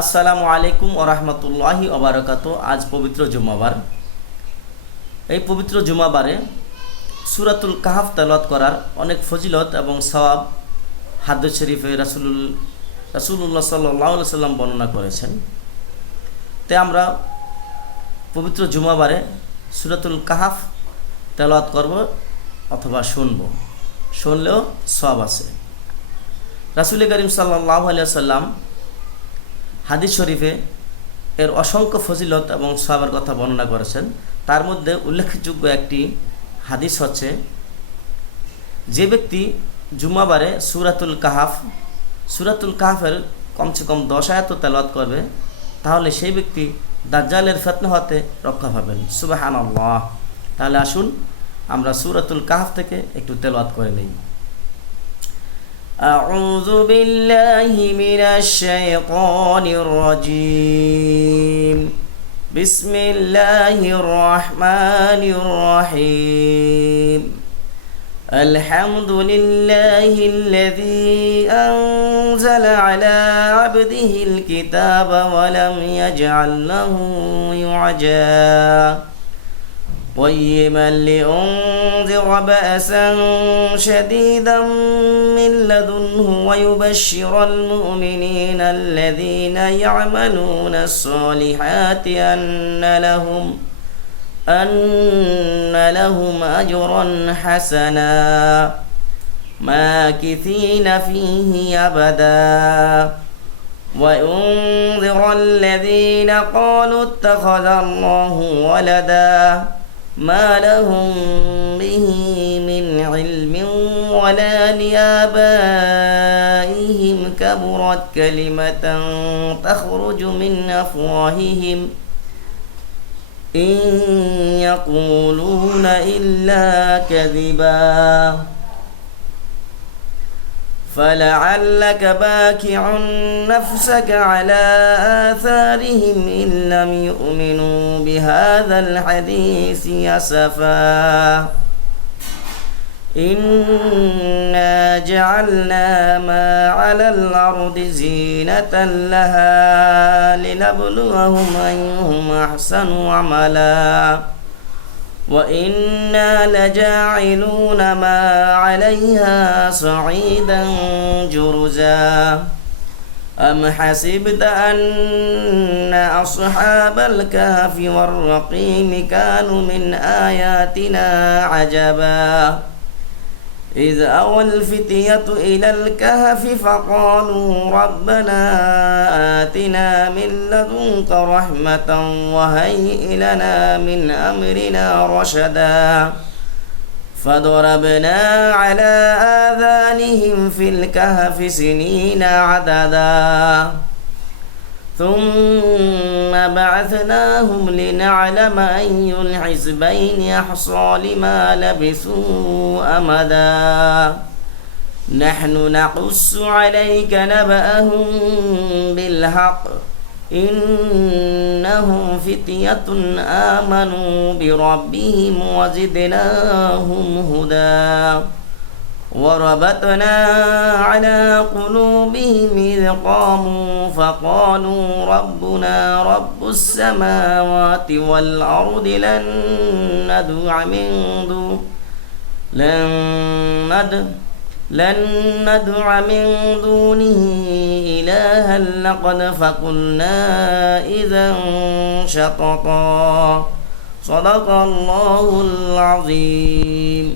আসসালামু আলাইকুম ওয়া রাহমাতুল্লাহি ওয়া বারাকাতুহু। আজ পবিত্র জুমাবার। এই পবিত্র জুমাবারে সূরাতুল কাহফ তেলাওয়াত করার অনেক ফজিলত এবং সওয়াব হাদিস শরীফে রাসূলুল্লাহ সাল্লাল্লাহু আলাইহি সাল্লাম বর্ণনা করেছেন। তাই আমরা পবিত্র জুমাবারে সূরাতুল কাহফ তেলাওয়াত করব অথবা শুনলেও সওয়াব আছে। রাসূল করিম সাল্লাল্লাহু আলাইহি সাল্লাম হাদিস শরীফে এর অসংখ্য ফজিলত এবং সওয়াবের কথা বর্ণনা করেছেন। তার মধ্যে উল্লেখযোগ্য একটি হাদিস হচ্ছে, যে ব্যক্তি জুমাবারে সূরাতুল কাহফের কমসে কম 10 আয়াত তেলাওয়াত করবে, তাহলে সেই ব্যক্তি দাজ্জালের ফিতনা হতে রক্ষা পাবেন। সুবহানাল্লাহ। তাহলে আসুন আমরা সূরাতুল কাহফ থেকে একটু তেলাওয়াত করে নেই। أعوذ بالله من الشيطان الرجيم. بسم الله الرحمن الرحيم. الحمد لله الذي أنزل على عبده الكتاب ولم يجعل له عوجا قيما لينذر بأسا شديدا من لدنه ويبشر المؤمنين الذين يعملون الصالحات أن لهم أجرا حسنا ماكثين فيه أبدا وينذر الذين قالوا اتخذ الله ولدا ما لهم به من علم ولا لآبائهم كبرت كلمة تخرج من أفواههم إن يقولون إلا كذبا فلعلك باكع نفسك على آثارهم إن لم يؤمنوا بهذا الحديث أسفا إنا جعلنا ما على الأرض زينة لها لنبلوهم أيهم أحسن عملا وإنا لجاعلون ما عليها صعيدا جرزا أم حسبت أن أصحاب الكهف والرقيم كانوا من آياتنا عجبا إذ أوى الفتية إلى الكهف فقالوا ربنا آتنا من لدنك رحمة وهيئ لنا من أمرنا رشدا فضربنا على آذانهم في الكهف سنين عددا ثم بعثناهم لنعلم أي الحزبين أحصى لما لبثوا أمدا نحن نقص عليك نبأهم بالحق إنهم فتية آمنوا بربهم وزدناهم هدى وربطنا على قلوبهم إذ قاموا فقالوا ربنا رب السماوات والأرض لن ندع من دونه إلها لقد فقلنا إذا شططا صدق الله العظيم.